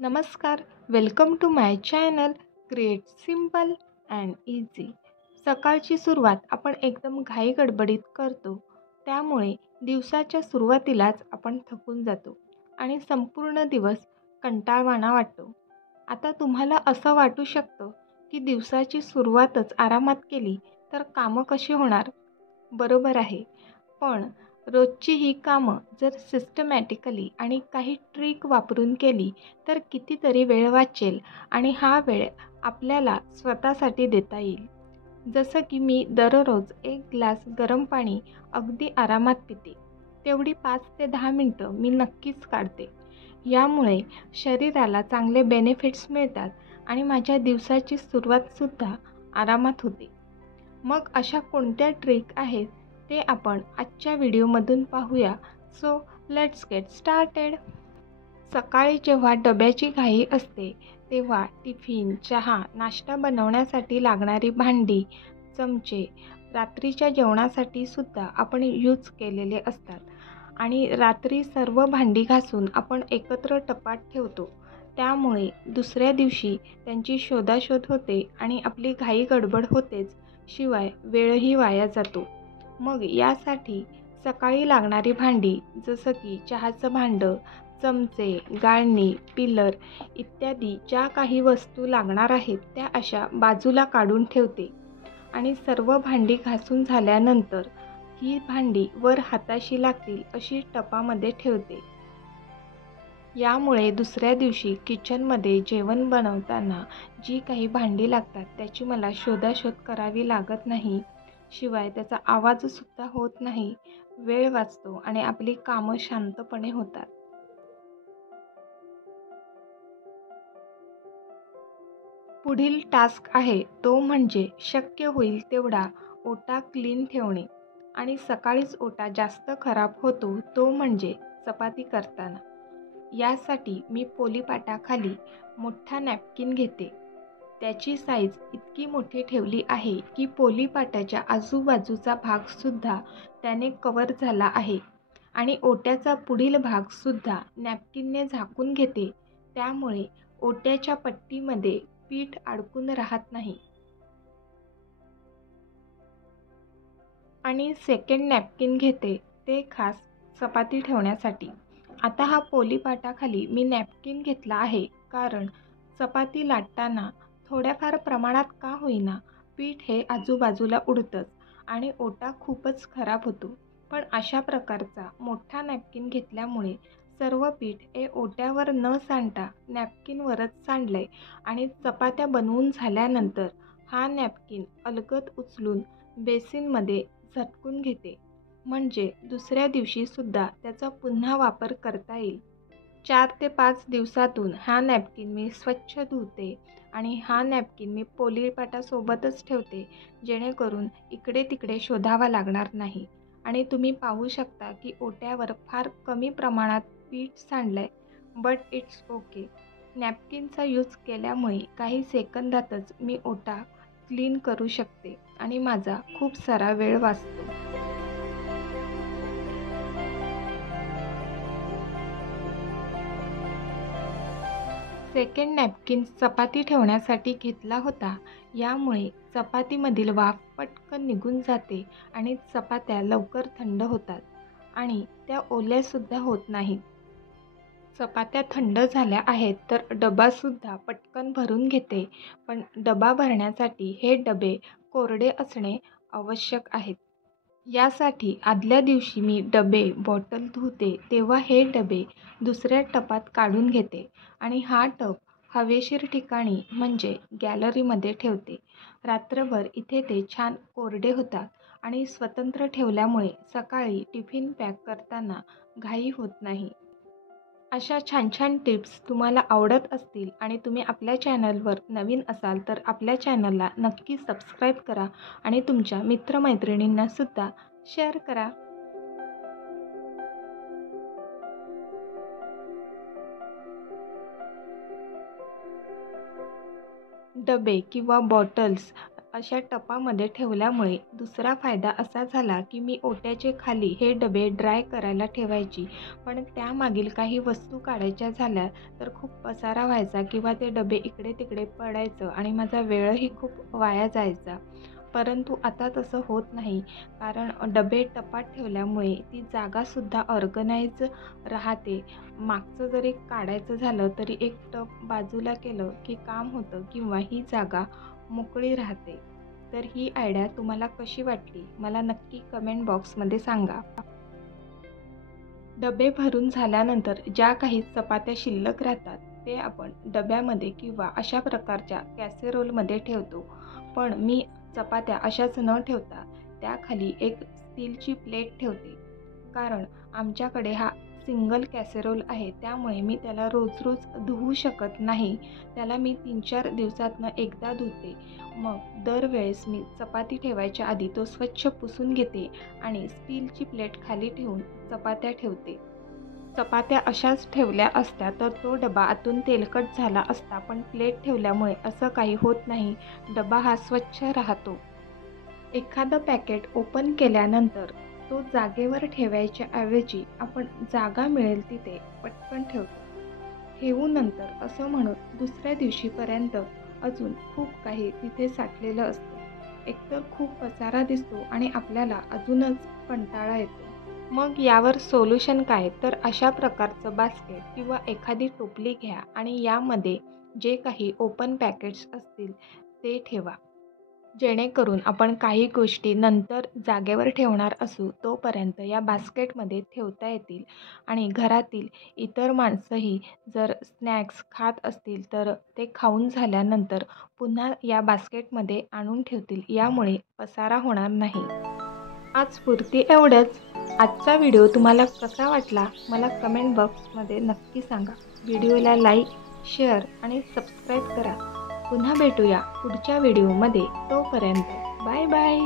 नमस्कार, welcome to my channel create simple and easy. सकाळची सुरुवात आपण एकदम घाई गडबडीत करतो, त्यामुळे दिवसाच्या सुरुवातीलाच आपण थकून जातो आणि संपूर्ण दिवस कंटाळवाणा वाटतो. आता तुम्हाला असं वाटू शकतं की दिवसाची सुरुवातच आरामात केली तर कामं कशी होणार? बरोबर आहे. पण रोजची ही कामं जर सिस्टमॅटिकली आणि काही ट्रिक वापरून केली तर कितीतरी वेळ वाचेल आणि हा वेळ आपल्याला स्वतःसाठी देता येईल. जसं की मी दररोज एक ग्लास गरम पाणी अगदी आरामात पिते. तेवढी 5 ते 10 मिनटं मी नक्कीच काढते. यामुळे शरीराला चांगले बेनिफिट्स मिळतात आणि माझ्या दिवसाची सुरुवातसुद्धा आरामात होते. मग अशा कोणत्या ट्रिक आहेत ते आपण आजच्या व्हिडिओमधून पाहूया. So let's get started. सकाळी जेव्हा डब्याची घाई असते तेव्हा टिफिन, चहा, नाश्ता बनवण्यासाठी लागणारी भांडी, चमचे, रात्रीच्या जेवणासाठी सुद्धा आपण यूज केलेले असतात आणि रात्री सर्व भांडी घासून आपण एकत्र टपात ठेवतो. त्यामुळे दुसऱ्या दिवशी त्यांची शोधाशोध होते आणि आपली घाई गडबड होतेच, शिवाय वेळही वाया जातो. मग यासाठी सकाळी लागणारी भांडी जसं की चहाचं भांडं, चमचे, गाळणी, पिलर इत्यादी ज्या काही वस्तू लागणार आहेत त्या अशा बाजूला काढून ठेवते आणि सर्व भांडी घासून झाल्यानंतर ही भांडी वर हाताशी लागतील अशी टपामध्ये ठेवते. यामुळे दुसऱ्या दिवशी किचनमध्ये जेवण बनवताना जी काही भांडी लागतात त्याची मला शोधाशोध करावी लागत नाही. शिवाय त्याचा आवाजसुद्धा होत नाही, वेळ वाचतो आणि आपली कामं शांतपणे होतात. पुढील टास्क आहे तो म्हणजे शक्य होईल तेवढा ओटा क्लीन ठेवणे आणि सकाळीच ओटा जास्त खराब होतो तो म्हणजे चपाती करताना. यासाठी मी पोलीपाटाखाली मोठा नॅपकिन घेते. त्याची साईज इतकी मोठी ठेवली आहे की पोलीपाटाच्या आजूबाजूचा भागसुद्धा त्याने कव्हर झाला आहे आणि ओट्याचा पुढील भागसुद्धा नॅपकिनने झाकून घेते. त्यामुळे ओट्याच्या पट्टीमध्ये पीठ अडकून राहत नाही. आणि सेकंड नॅपकिन घेते ते खास चपाती ठेवण्यासाठी. आता हा पोलीपाटाखाली मी नॅपकिन घेतला आहे कारण चपाती लाटताना थोड्याफार प्रमाणात का होईना पीठ हे आजूबाजूला उडतंच आणि ओटा खूपच खराब होतो. पण अशा प्रकारचा मोठा नॅपकिन घेतल्यामुळे सर्व पीठ हे ओट्यावर न सांडता नॅपकिनवरच सांडलंय आणि चपात्या बनवून झाल्यानंतर हा नॅपकिन अलगद उचलून बेसिनमध्ये झटकून घेते, म्हणजे दुसऱ्या दिवशीसुद्धा त्याचा पुन्हा वापर करता येईल. 4 ते 5 दिवसातून हा नॅपकिन मी स्वच्छ धुते आणि हा नॅपकिन मी पोलीपाटासोबतच ठेवते, जेणेकरून इकडे तिकडे शोधावा लागणार नाही. आणि तुम्ही पाहू शकता की ओट्यावर फार कमी प्रमाणात पीठ सांडलंय, बट इट्स ओके. नॅपकिनचा यूज केल्यामुळे काही सेकंदातच मी ओटा क्लीन करू शकते आणि माझा खूप सारा वेळ वाचतो. सेकंड नॅपकिन चपाती ठेवण्यासाठी घेतला होता. यामुळे चपातीमधील वाफ पटकन निघून जाते आणि चपात्या लवकर थंड होतात आणि त्या ओल्यासुद्धा होत नाहीत. चपात्या थंड झाल्या आहेत तर डबासुद्धा पटकन भरून घेते. पण डबा भरण्यासाठी हे डबे कोरडे असणे आवश्यक आहेत. यासाठी आदल्या दिवशी मी डबे, बॉटल धुते तेव्हा हे डबे दुसऱ्या टपात काढून घेते आणि हा टब हवेशीर ठिकाणी म्हणजे गॅलरीमध्ये ठेवते. रात्रभर इथे ते छान कोरडे होतात आणि स्वतंत्र ठेवल्यामुळे सकाळी टिफिन पॅक करताना घाई होत नाही. अशा छान छान टिप्स तुम्हाला आवडत असतील आणि तुम्ही आपल्या चॅनलवर नवीन असाल तर आपल्या चॅनलला नक्की सबस्क्राईब करा आणि तुमच्या मित्रमैत्रिणींनासुद्धा शेअर करा. डबे किंवा बॉटल्स अशा टपामध्ये ठेवल्यामुळे दुसरा फायदा असा झाला की मी ओट्याचे खाली हे डबे ड्राय करायला ठेवायची, पण त्यामागील काही वस्तू काढायच्या झाल्या तर खूप पसारा व्हायचा किंवा ते डबे इकडे तिकडे पडायचं आणि माझा वेळही खूप वाया जायचा. परंतु आता तसं होत नाही, कारण डबे टपात ठेवल्यामुळे ती जागासुद्धा ऑर्गनाइज राहते. मागचं जरी काढायचं झालं तरी एक टप बाजूला केलं की काम होतं किंवा ही जागा मोकळी राहते. तर ही आयडिया तुम्हाला कशी वाटली मला नक्की कमेंट बॉक्समध्ये सांगा. डबे भरून झाल्यानंतर ज्या काही चपात्या शिल्लक राहतात ते आपण डब्यामध्ये किंवा अशा प्रकारच्या कॅसेरोलमध्ये ठेवतो. पण मी चपात्या अशाच न ठेवता त्याखाली एक स्टीलची प्लेट ठेवते, कारण आमच्याकडे हा सिंगल कॅसेरोल आहे, त्यामुळे मी त्याला रोज रोज धुवू शकत नाही. त्याला मी 3-4 दिवसातनं एकदा धुते. मग दरवेळेस मी चपाती ठेवायच्या आधी तो स्वच्छ पुसून घेते आणि स्टीलची प्लेट खाली ठेवून चपात्या ठेवते. चपात्या अशाच ठेवल्या असत्या तर तो डबा आतून तेलकट झाला असता, पण प्लेट ठेवल्यामुळे असं काही होत नाही. डबा हा स्वच्छ राहतो. एखादं पॅकेट ओपन केल्यानंतर तो जागेवर ठेवायच्या ऐवजी आपण जागा मिळेल तिथे पटकन ठेवतो. ठेवून नंतर असं म्हणत दुसऱ्या दिवशीपर्यंत अजून खूप काही तिथे साठलेलं असतं. एकतर खूप पसारा दिसतो आणि आपल्याला अजूनच कंटाळा येतो. मग यावर सोल्युशन काय, तर अशा प्रकारचं बास्केट किंवा एखादी टोपली घ्या आणि यामध्ये जे काही ओपन पॅकेट्स असतील ते ठेवा. जेणेकरून आपण काही गोष्टी नंतर जागेवर ठेवणार असू तोपर्यंत या बास्केटमध्ये ठेवता येतील आणि घरातील इतर माणसंही जर स्नॅक्स खात असतील तर ते खाऊन झाल्यानंतर पुन्हा या बास्केटमध्ये आणून ठेवतील. यामुळे पसारा होणार नाही. आजपुरती एवढंच. आजचा व्हिडिओ तुम्हाला कसा वाटला मला कमेंट बॉक्समध्ये नक्की सांगा. व्हिडिओला लाईक, शेअर आणि सबस्क्राईब करा. पुन्हा भेटूया पुढच्या व्हिडिओमध्ये. तोपर्यंत बाय बाय.